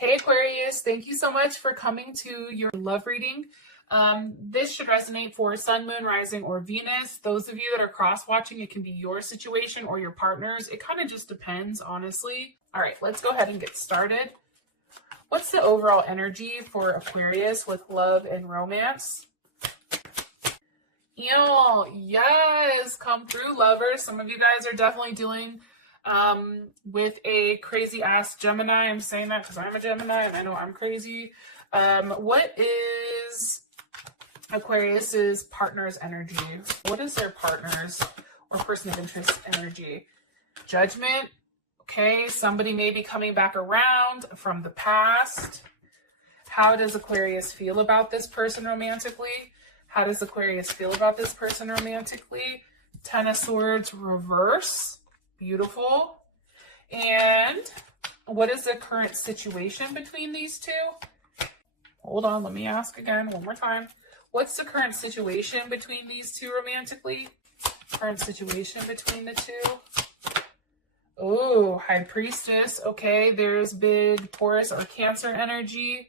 Hey Aquarius, thank you so much for coming to your love reading. This should resonate for Sun, Moon, Rising, or Venus. Those of you that are cross-watching, it can be your situation or your partner's. It kind of just depends, honestly. All right, let's go ahead and get started. What's the overall energy for Aquarius with love and romance? Yes, come through, lovers. Some of you guys are definitely dealing with a crazy ass Gemini. I'm saying that because I'm a Gemini and I know I'm crazy. What is Aquarius's partner's energy? What is their partner's or person of interest energy? Judgment. Okay, somebody may be coming back around from the past. How does Aquarius feel about this person romantically? How does Aquarius feel about this person romantically? Ten of Swords reverse. Beautiful. And what is the current situation between these two? Hold on, let me ask again one more time. What's the current situation between these two romantically? Current situation between the two? Oh, High Priestess. Okay, there's big Taurus or Cancer energy.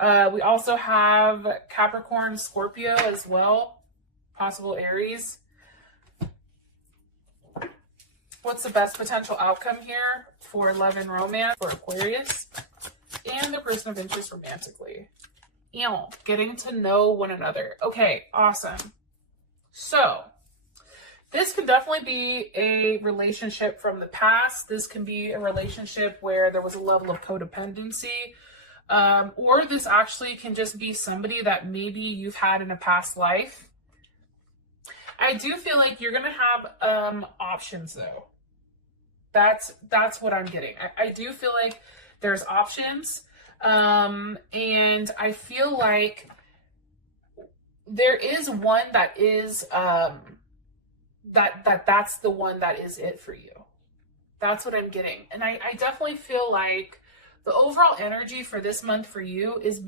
We also have Capricorn, Scorpio as well. Possible Aries. What's the best potential outcome here for love and romance for Aquarius and the person of interest romantically? Getting to know one another. Okay, awesome. So this can definitely be a relationship from the past. This can be a relationship where there was a level of codependency. Or this actually can just be somebody that maybe you've had in a past life. I do feel like you're going to have options though. That's what I'm getting. I do feel like there's options. And I feel like there is one that is that's the one that is it for you. That's what I'm getting. And I definitely feel like the overall energy for this month for you is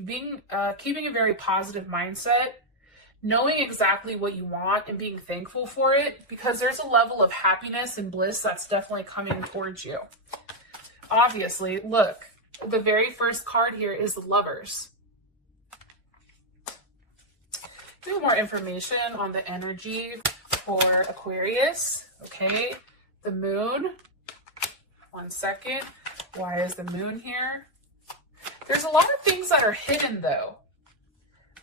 keeping a very positive mindset, knowing exactly what you want and being thankful for it, because there's a level of happiness and bliss that's definitely coming towards you. Obviously, look, the very first card here is the Lovers. A little more information on the energy for Aquarius. Okay, the Moon. 1 second. Why is the Moon here? There's a lot of things that are hidden though.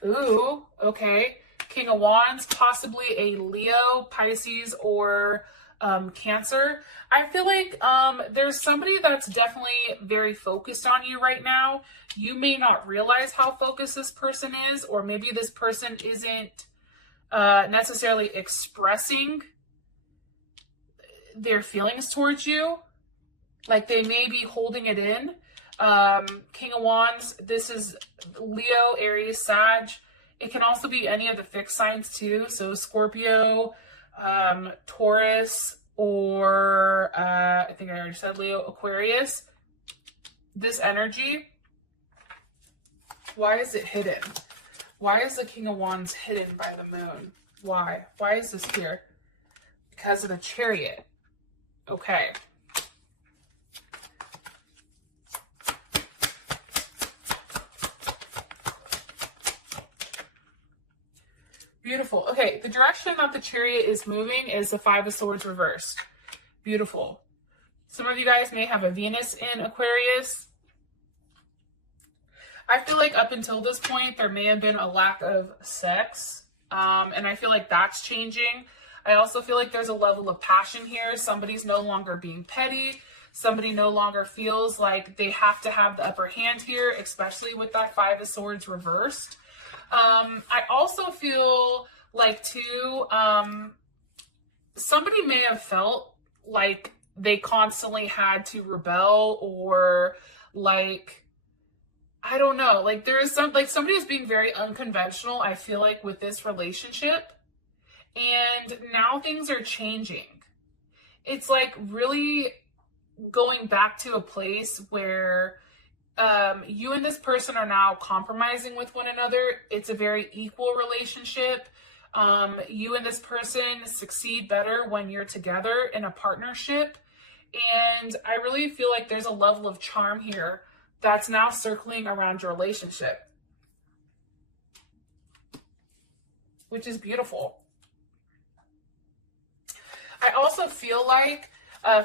Ooh, okay. King of Wands, possibly a Leo, Pisces, or Cancer. I feel like there's somebody that's definitely very focused on you right now. You may not realize how focused this person is, or maybe this person isn't necessarily expressing their feelings towards you. Like they may be holding it in. King of Wands, this is Leo, Aries, Sag. It can also be any of the fixed signs too. So Scorpio, Taurus, or I think I already said Leo, Aquarius. This energy, why is it hidden? Why is the King of Wands hidden by the Moon? Why? Why is this here? Because of the Chariot. Okay. Beautiful. Okay, the direction that the Chariot is moving is the Five of Swords reversed. Beautiful. Some of you guys may have a Venus in Aquarius. I feel like up until this point, there may have been a lack of sex. And I feel like that's changing. I also feel like there's a level of passion here. Somebody's no longer being petty. Somebody no longer feels like they have to have the upper hand here, especially with that Five of Swords reversed. I also feel like too, somebody may have felt like they constantly had to rebel, or like, I don't know, like there is some, like somebody is being very unconventional, I feel like, with this relationship, and now things are changing. It's like really going back to a place where you and this person are now compromising with one another. It's a very equal relationship. You and this person succeed better when you're together in a partnership. And I really feel like there's a level of charm here that's now circling around your relationship, which is beautiful. I also feel like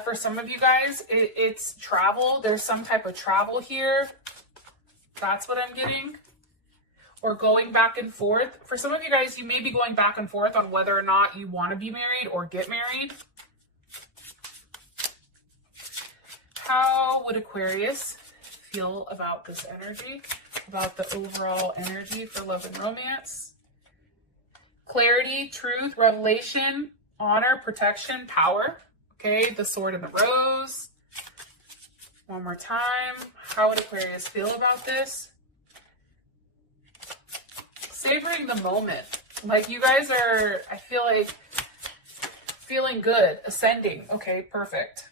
for some of you guys, it's travel. There's some type of travel here. That's what I'm getting. Or going back and forth. For some of you guys, you may be going back and forth on whether or not you want to be married or get married. How would Aquarius feel about this energy? About the overall energy for love and romance? Clarity, truth, revelation, honor, protection, power. Okay, the sword and the rose. One more time. How would Aquarius feel about this? Savoring the moment. Like you guys are, I feel like, feeling good, ascending. Okay, perfect.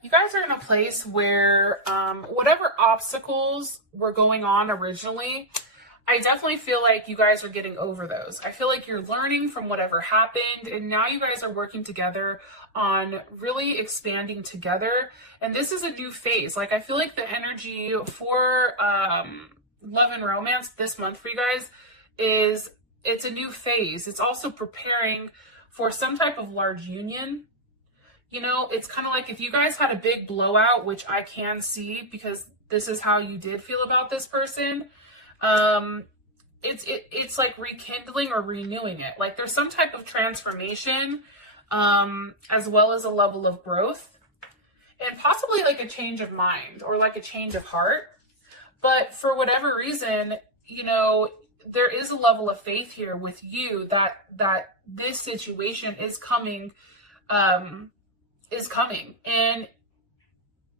You guys are in a place where whatever obstacles were going on originally, I definitely feel like you guys are getting over those. I feel like you're learning from whatever happened, and now you guys are working together on really expanding together. And this is a new phase. Like I feel like the energy for love and romance this month for you guys is, it's a new phase. It's also preparing for some type of large union. You know, it's kind of like if you guys had a big blowout, which I can see because this is how you did feel about this person. It's like rekindling or renewing it. Like there's some type of transformation, as well as a level of growth and possibly like a change of mind or like a change of heart. But for whatever reason, you know, there is a level of faith here with you that this situation is coming, and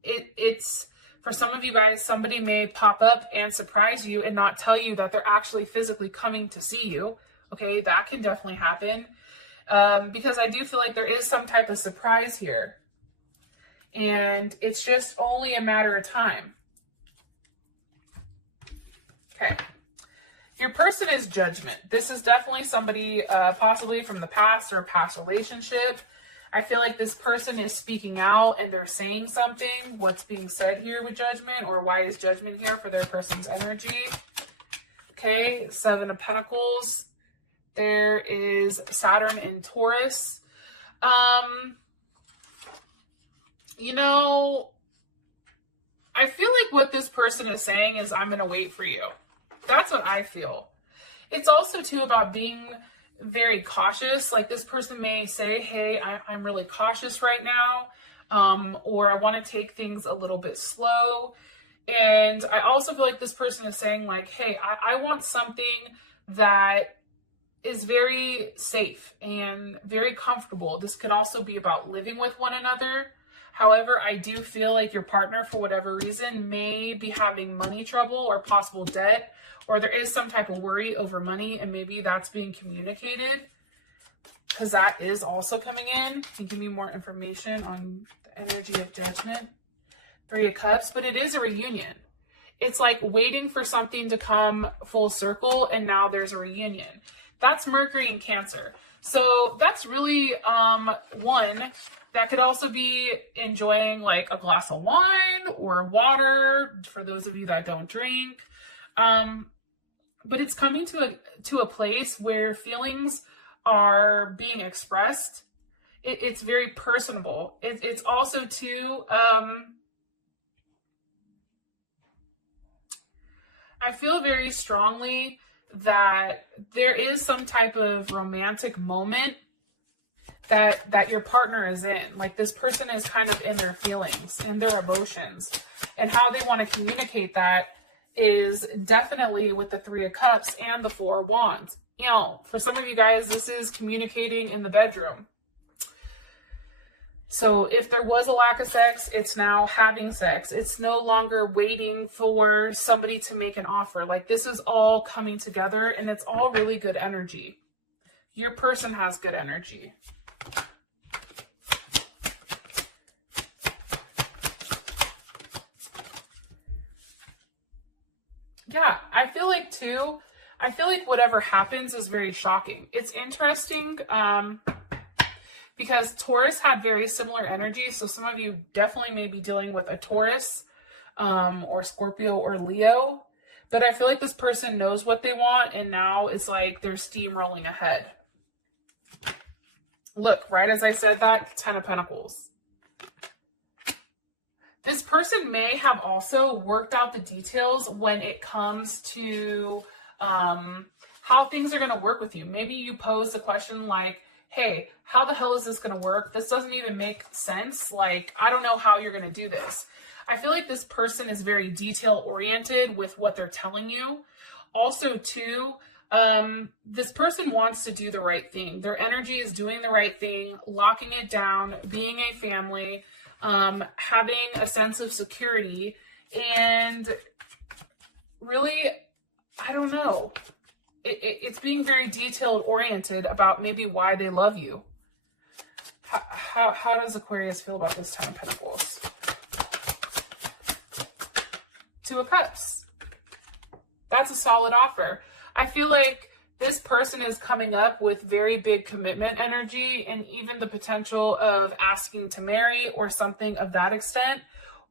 it's for some of you guys, somebody may pop up and surprise you and not tell you that they're actually physically coming to see you. Okay, that can definitely happen. Because I do feel like there is some type of surprise here. And it's just only a matter of time. Okay. Your person is Judgment. This is definitely somebody possibly from the past or a past relationship. I feel like this person is speaking out and they're saying something. What's being said here with Judgment, or why is Judgment here for their person's energy? Okay, Seven of Pentacles. There is Saturn in Taurus. You know, I feel like what this person is saying is, I'm going to wait for you. That's what I feel. It's also too about being very cautious. Like this person may say, hey, I'm really cautious right now, or I want to take things a little bit slow. And I also feel like this person is saying like, hey, I want something that is very safe and very comfortable. This could also be about living with one another. However, I do feel like your partner, for whatever reason, may be having money trouble or possible debt, or there is some type of worry over money, and maybe that's being communicated, because that is also coming in. Can you give me more information on the energy of Judgment? Three of Cups, but it is a reunion. It's like waiting for something to come full circle, and now there's a reunion. That's Mercury in Cancer. So that's really one that could also be enjoying like a glass of wine or water for those of you that don't drink. But it's coming to a place where feelings are being expressed. It's very personable. It's also too, I feel very strongly that there is some type of romantic moment that your partner is in. Like this person is kind of in their feelings, in their emotions, and how they want to communicate that is definitely with the Three of Cups and the Four of Wands. You know, for some of you guys, this is communicating in the bedroom. So if there was a lack of sex, it's now having sex. It's no longer waiting for somebody to make an offer. Like this is all coming together, and it's all really good energy. Your person has good energy. Yeah, I feel like whatever happens is very shocking. It's interesting because Taurus had very similar energy. So some of you definitely may be dealing with a Taurus or Scorpio or Leo. But I feel like this person knows what they want, and now it's like they're steamrolling ahead. Look, right as I said that, 10 of Pentacles. This person may have also worked out the details when it comes to how things are going to work with you. Maybe you pose the question like, hey, how the hell is this going to work? This doesn't even make sense. Like, I don't know how you're going to do this. I feel like this person is very detail oriented with what they're telling you. Also, too, this person wants to do the right thing. Their energy is doing the right thing, locking it down, being a family, having a sense of security, and really, I don't know. It's being very detailed oriented about maybe why they love you. How does Aquarius feel about this 10 of Pentacles? 2 of Cups. That's a solid offer. I feel like this person is coming up with very big commitment energy and even the potential of asking to marry or something of that extent,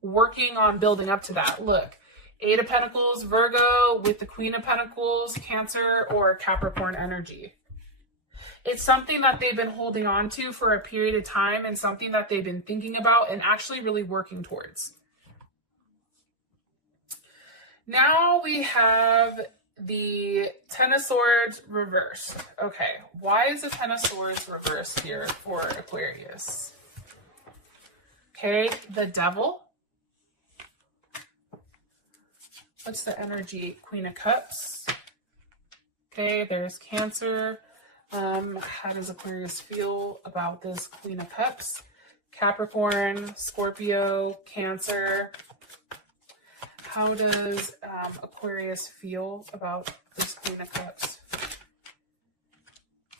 working on building up to that. Look, 8 of Pentacles, Virgo with the Queen of Pentacles, Cancer or Capricorn energy. It's something that they've been holding on to for a period of time and something that they've been thinking about and actually really working towards. Now we have the 10 of Swords reversed. Okay, why is the 10 of Swords reversed here for Aquarius? Okay, the Devil. What's the energy? Queen of Cups. Okay, there's Cancer. How does Aquarius feel about this Queen of Cups? Capricorn, Scorpio, Cancer. How does Aquarius feel about this Queen of Cups?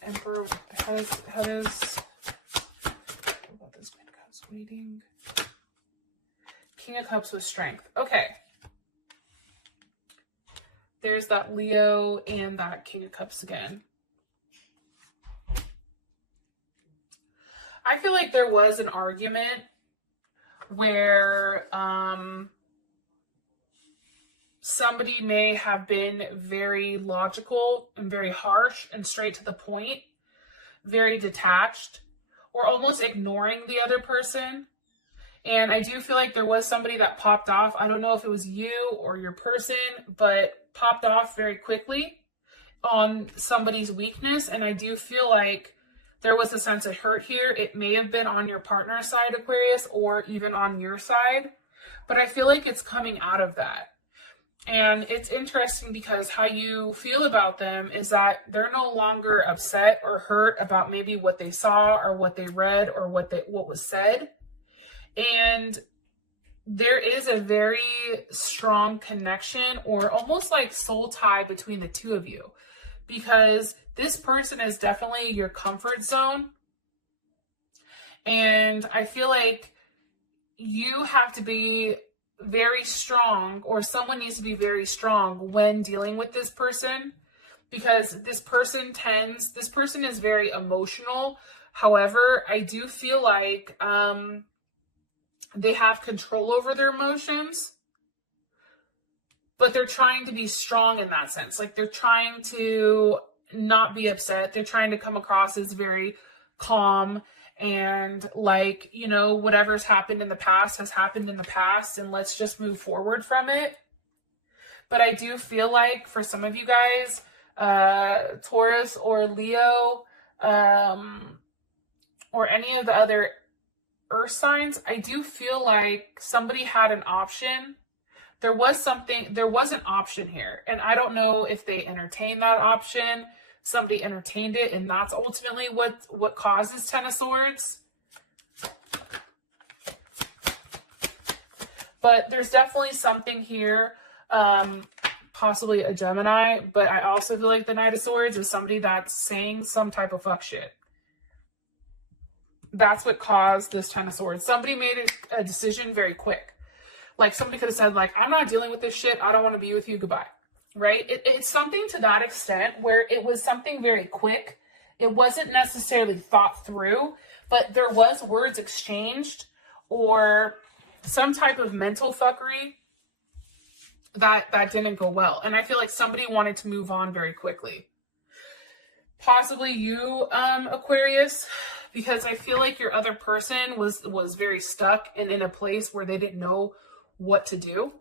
Emperor, how does what about this Queen of Cups? Waiting. King of Cups with Strength. Okay. There's that Leo and that King of Cups again. I feel like there was an argument where somebody may have been very logical and very harsh and straight to the point, very detached, or almost ignoring the other person. And I do feel like there was somebody that popped off. I don't know if it was you or your person, but popped off very quickly on somebody's weakness. And I do feel like there was a sense of hurt here. It may have been on your partner's side, Aquarius, or even on your side. But I feel like it's coming out of that. And it's interesting because how you feel about them is that they're no longer upset or hurt about maybe what they saw or what they read or what was said. And there is a very strong connection or almost like soul tie between the two of you, because this person is definitely your comfort zone. And I feel like you have to be very strong, or someone needs to be very strong when dealing with this person, because this person is very emotional. However, I do feel like they have control over their emotions, but they're trying to be strong in that sense. Like they're trying to not be upset. They're trying to come across as very calm and like, you know, whatever's happened in the past has happened in the past and let's just move forward from it. But I do feel like for some of you guys, Taurus or Leo, or any of the other earth signs, I do feel like somebody had an option. There was an option here. And I don't know if they entertained that option. Somebody entertained it, and that's ultimately what causes 10 of Swords. But there's definitely something here, possibly a Gemini, but I also feel like the Knight of Swords is somebody that's saying some type of fuck shit. That's what caused this 10 of Swords. Somebody made a decision very quick. Like somebody could have said, like, I'm not dealing with this shit. I don't want to be with you. Goodbye. Right? It's something to that extent where it was something very quick. It wasn't necessarily thought through, but there was words exchanged or some type of mental fuckery that didn't go well. And I feel like somebody wanted to move on very quickly. Possibly you, Aquarius, because I feel like your other person was very stuck and in a place where they didn't know what to do.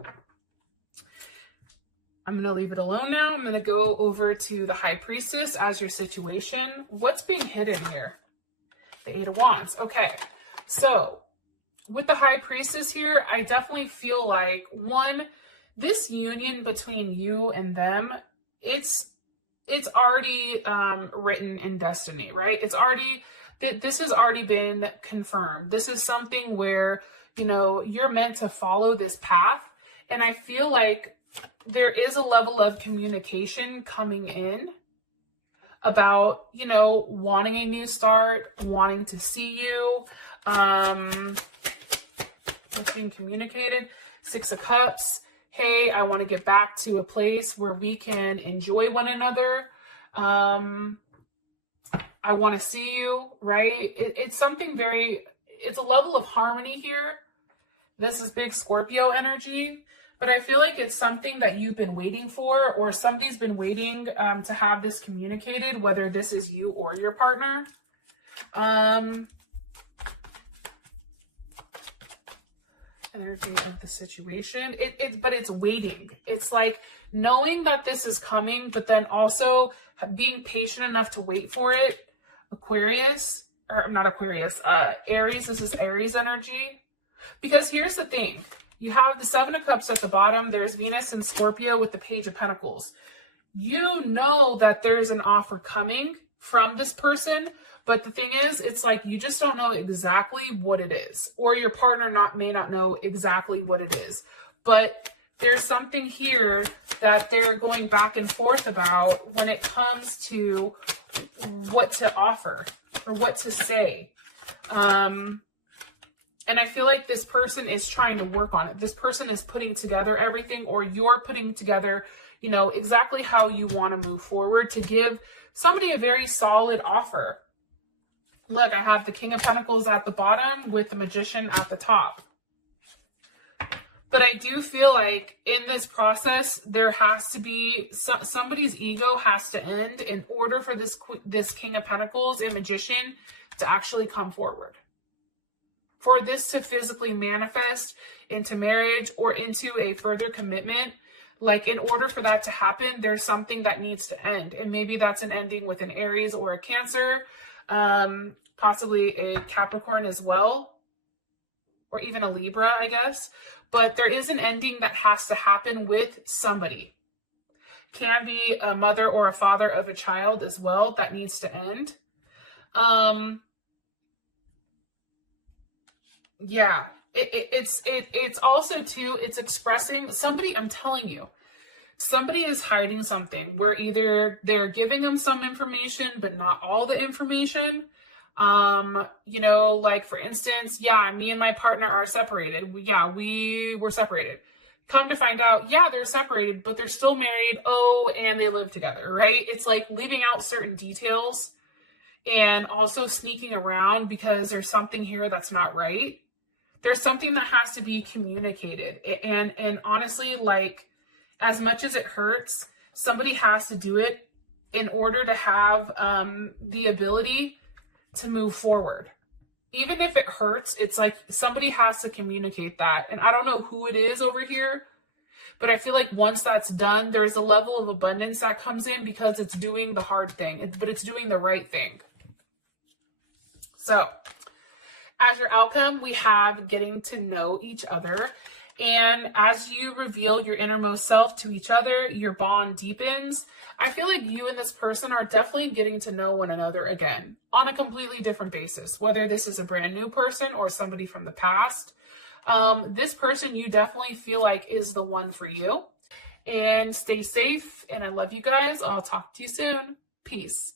I'm going to leave it alone now. I'm going to go over to the High Priestess as your situation. What's being hidden here? The Eight of Wands. Okay, so with the High Priestess here, I definitely feel like, one, this union between you and them, it's already written in destiny, right? This has already been confirmed. This is something where, you know, you're meant to follow this path. And I feel like there is a level of communication coming in about, you know, wanting a new start, wanting to see you. What's being communicated? Six of Cups. Hey, I want to get back to a place where we can enjoy one another. I want to see you, right? It's something it's a level of harmony here. This is big Scorpio energy, but I feel like it's something that you've been waiting for, or somebody's been waiting to have this communicated, whether this is you or your partner. Energy of the situation. But it's waiting. It's like knowing that this is coming, but then also being patient enough to wait for it. Aquarius, or not Aquarius, Aries. This is Aries energy. Because here's the thing. You have the Seven of Cups at the bottom. There's Venus and Scorpio with the Page of Pentacles. You know that there's an offer coming from this person, but the thing is, it's like you just don't know exactly what it is, or your partner may not know exactly what it is. But there's something here that they're going back and forth about when it comes to what to offer or what to say. And I feel like this person is trying to work on it. This person is putting together everything, or you're putting together, you know, exactly how you want to move forward to give somebody a very solid offer. Look, I have the King of Pentacles at the bottom with the Magician at the top. But I do feel like in this process, there has to be somebody's ego has to end in order for this King of Pentacles and Magician to actually come forward. For this to physically manifest into marriage or into a further commitment, like in order for that to happen, there's something that needs to end. And maybe that's an ending with an Aries or a Cancer, possibly a Capricorn as well, or even a Libra, I guess. But there is an ending that has to happen with somebody. Can be a mother or a father of a child as well that needs to end. Yeah, it's also too, it's expressing somebody, I'm telling you, somebody is hiding something where either they're giving them some information, but not all the information. You know, like for instance, yeah, me and my partner are separated. We were separated. Come to find out, yeah, they're separated, but they're still married. Oh, and they live together, right? It's like leaving out certain details and also sneaking around because there's something here that's not right. There's something that has to be communicated. And honestly, like, as much as it hurts, somebody has to do it in order to have the ability to move forward. Even if it hurts, it's like somebody has to communicate that. And I don't know who it is over here, but I feel like once that's done, there's a level of abundance that comes in because it's doing the hard thing, but it's doing the right thing. So as your outcome, we have getting to know each other. And as you reveal your innermost self to each other, your bond deepens. I feel like you and this person are definitely getting to know one another again on a completely different basis, whether this is a brand new person or somebody from the past. This person you definitely feel like is the one for you. And stay safe. And I love you guys. I'll talk to you soon. Peace.